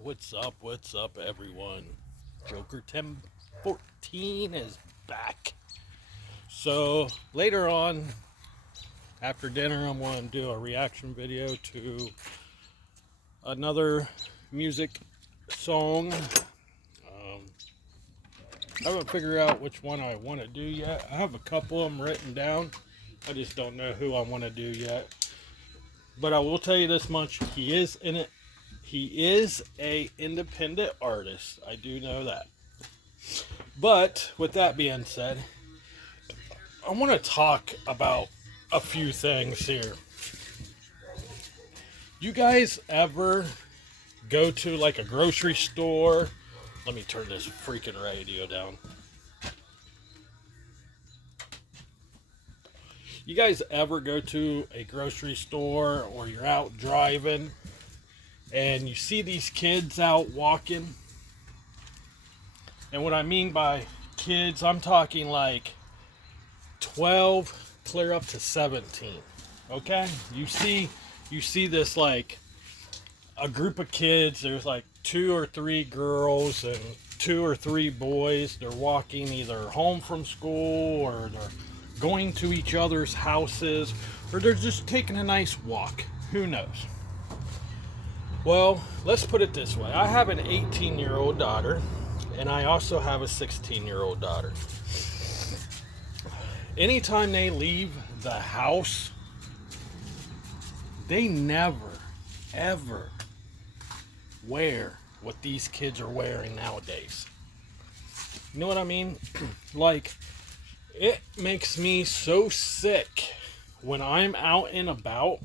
What's up, everyone? Joker 1014 is back. So, later on, after dinner, I'm going to do a reaction video to another music song. I haven't figured out which one I want to do yet. I have a couple of them written down. I just don't know who I want to do yet. But I will tell you this much: he is in it. He is a independent artist. I do know that. But with that being said, I want to talk about a few things here. You guys ever go to like a grocery store? Let me turn this freaking radio down. You guys ever go to a grocery store or you're out driving and you see these kids out walking? And what I mean by kids, I'm talking like 12 clear up to 17. Okay? You see this like a group of kids. There's like two or three girls and two or three boys. They're walking either home from school or they're going to each other's houses or they're just taking a nice walk. Who knows? Well, let's put it this way. I have an 18-year-old daughter and I also have a 16-year-old daughter. Anytime they leave the house, they never, ever wear what these kids are wearing nowadays. You know what I mean? Like, it makes me so sick when I'm out and about.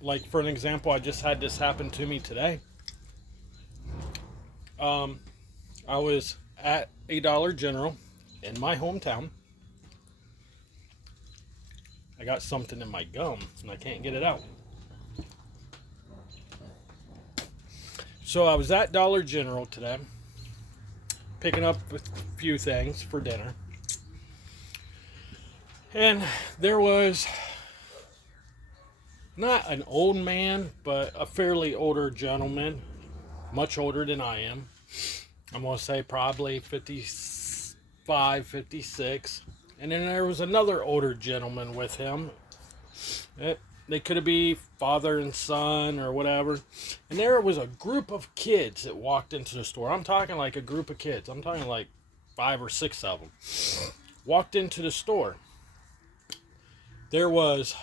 Like, for an example, I just had this happen to me today. I was at a Dollar General in my hometown. I got something in my gum and I can't get it out. So I was at Dollar General today, picking up a few things for dinner. And there was not an old man, but a fairly older gentleman, much older than I am. I'm going to say probably 55, 56. And then there was another older gentleman with him. They could be father and son or whatever. And there was a group of kids that walked into the store. I'm talking like a group of kids. I'm talking like 5 or 6 of them. Walked into the store. There was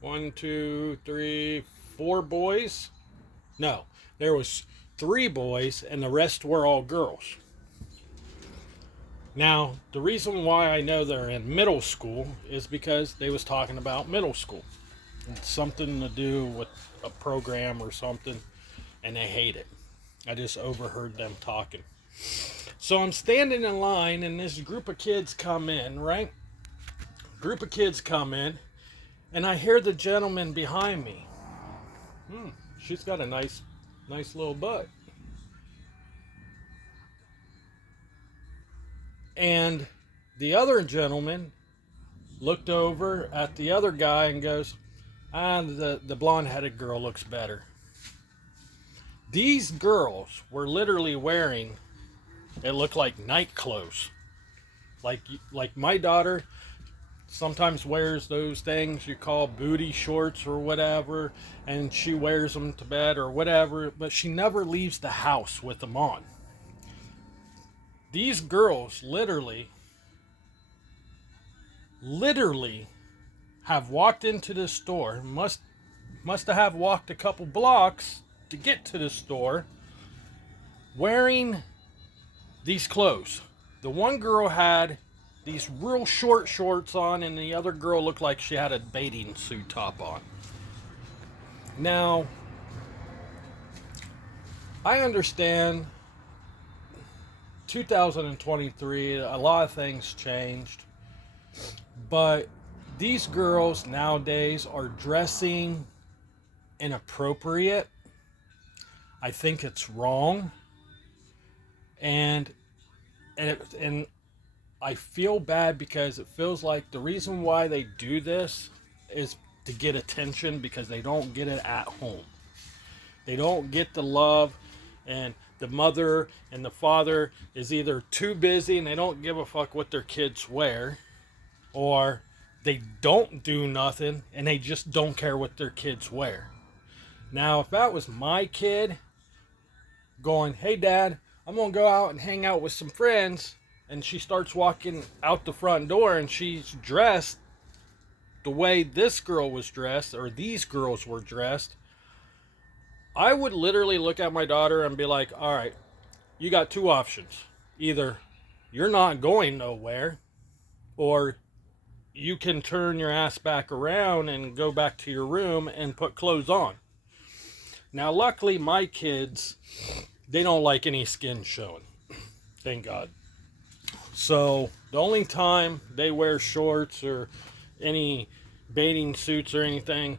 1, 2, 3, 4 boys. No, there was 3 boys and the rest were all girls. Now, the reason why I know they're in middle school is because they was talking about middle school. It's something to do with a program or something, and they hate it. I just overheard them talking. So I'm standing in line, and this group of kids come in, right? Group of kids come in, and I hear the gentleman behind me. She's got a nice little butt. And the other gentleman looked over at the other guy and goes, the blonde-headed girl looks better. These girls were literally wearing, it looked like night clothes. Like my daughter sometimes wears those things you call booty shorts or whatever, and she wears them to bed or whatever, but she never leaves the house with them on. These girls literally have walked into the store, must have walked a couple blocks to get to the store, wearing these clothes. The one girl had these real short shorts on, and the other girl looked like she had a bathing suit top on. Now, I understand 2023, a lot of things changed, but these girls nowadays are dressing inappropriate. I think it's wrong, and I feel bad because it feels like the reason why they do this is to get attention because they don't get it at home. They don't get the love, and the mother and the father is either too busy and they don't give a fuck what their kids wear, or they don't do nothing and they just don't care what their kids wear. Now, if that was my kid going, hey dad, I'm gonna go out and hang out with some friends, and she starts walking out the front door and she's dressed the way this girl was dressed, or these girls were dressed, I would literally look at my daughter and be like, all right, you got two options. Either you're not going nowhere, or you can turn your ass back around and go back to your room and put clothes on. Now, luckily, my kids, they don't like any skin showing. Thank God. So, the only time they wear shorts or any bathing suits or anything,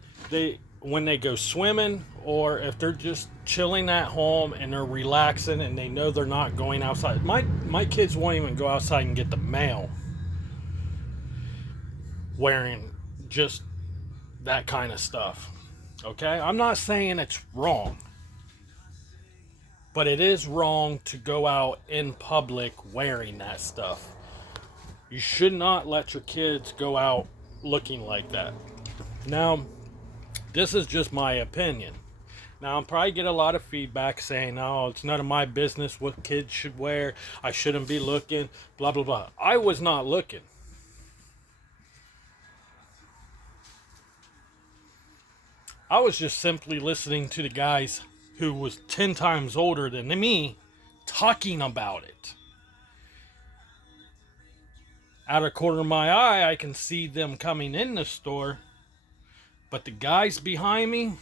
when they go swimming, or if they're just chilling at home and they're relaxing and they know they're not going outside. My kids won't even go outside and get the mail wearing just that kind of stuff. Okay? I'm not saying it's wrong, but it is wrong to go out in public wearing that stuff. You should not let your kids go out looking like that. Now, this is just my opinion. Now, I'll probably get a lot of feedback saying, oh, it's none of my business what kids should wear. I shouldn't be looking, blah, blah, blah. I was not looking. I was just simply listening to the guys who was 10 times older than me talking about it. Out of the corner of my eye, I can see them coming in the store. But the guys behind me,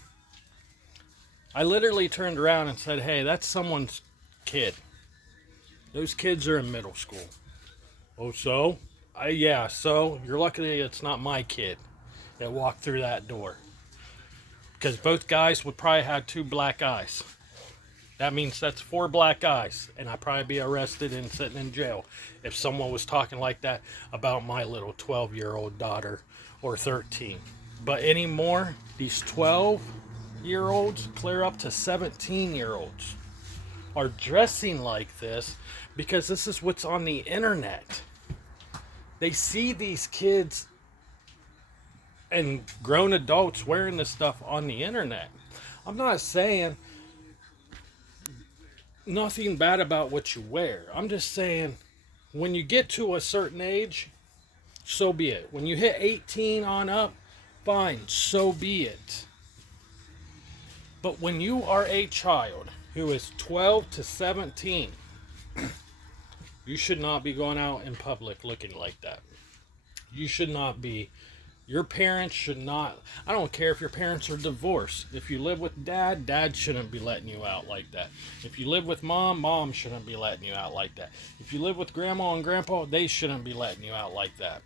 I literally turned around and said, hey, that's someone's kid. Those kids are in middle school. Oh, so? Yeah, so you're lucky it's not my kid that walked through that door. Because both guys would probably have 2 black eyes. That means that's 4 black eyes. And I'd probably be arrested and sitting in jail if someone was talking like that about my little 12-year-old daughter or 13. But anymore, these 12-year-olds, clear up to 17-year-olds, are dressing like this because this is what's on the internet. They see these kids and grown adults wearing this stuff on the internet. I'm not saying nothing bad about what you wear. I'm just saying when you get to a certain age, so be it. When you hit 18 on up, fine, so be it. But when you are a child who is 12 to 17, you should not be going out in public looking like that. You should not be. Your parents should not. I don't care if your parents are divorced. If you live with dad, dad shouldn't be letting you out like that. If you live with mom, mom shouldn't be letting you out like that. If you live with grandma and grandpa, they shouldn't be letting you out like that.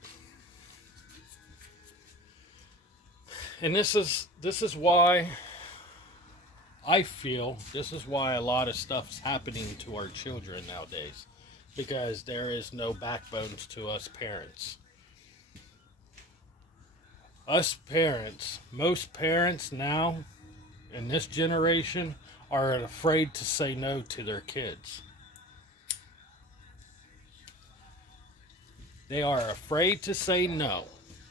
And this is why I feel this is why a lot of stuff's happening to our children nowadays. Because there is no backbones to us parents. Us parents, most parents now in this generation are afraid to say no to their kids. They are afraid to say no.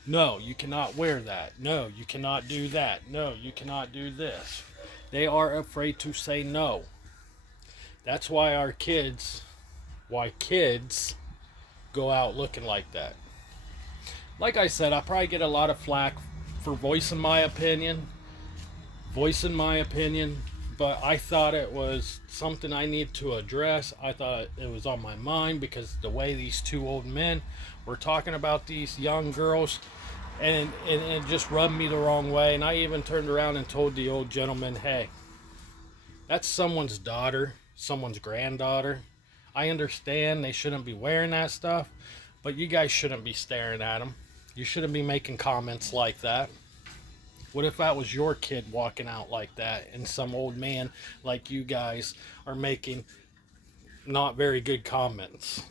No, you cannot wear that. No, you cannot do that. No, you cannot do this. They are afraid to say no. That's why kids go out looking like that. Like I said, I probably get a lot of flack for voicing my opinion, but I thought it was something I need to address. I thought it was on my mind because the way these 2 old men were talking about these young girls, and it just rubbed me the wrong way. And I even turned around and told the old gentleman, hey, that's someone's daughter, someone's granddaughter. I understand they shouldn't be wearing that stuff, but you guys shouldn't be staring at them. You shouldn't be making comments like that. What if that was your kid walking out like that and some old man like you guys are making not very good comments?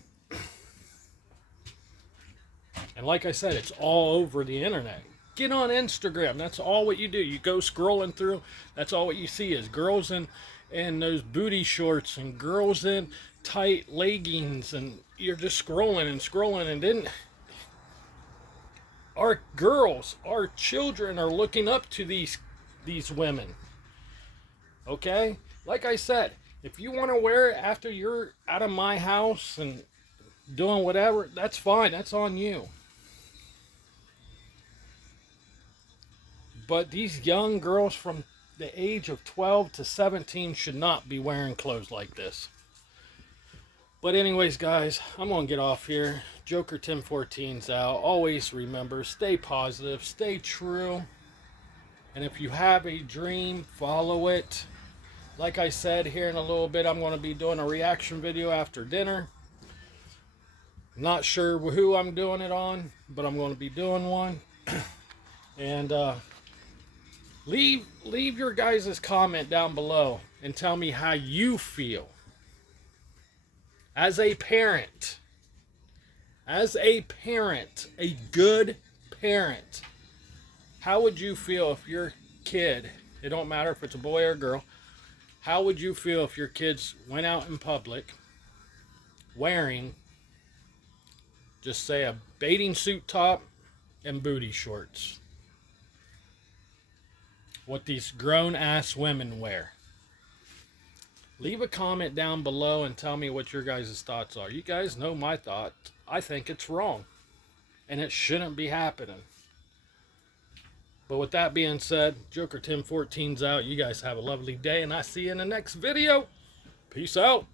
And like I said, it's all over the internet. Get on Instagram. That's all what you do. You go scrolling through. That's all what you see is girls in those booty shorts and girls in tight leggings, and you're just scrolling and scrolling, and then our girls, our children are looking up to these women. Okay? Like I said, if you want to wear it after you're out of my house and doing whatever, that's fine. That's on you. But these young girls from the age of 12 to 17 should not be wearing clothes like this. But anyways, guys, I'm going to get off here. Joker 1014's out. Always remember, stay positive, stay true. And if you have a dream, follow it. Like I said, here in a little bit, I'm going to be doing a reaction video after dinner. Not sure who I'm doing it on, but I'm going to be doing one. And leave your guys' comment down below and tell me how you feel. As a parent, a good parent, how would you feel if your kid, it don't matter if it's a boy or a girl, how would you feel if your kids went out in public wearing, just say, a bathing suit top and booty shorts? What these grown-ass women wear. Leave a comment down below and tell me what your guys' thoughts are. You guys know my thought. I think it's wrong. And it shouldn't be happening. But with that being said, Joker 1014's out. You guys have a lovely day, and I see you in the next video. Peace out.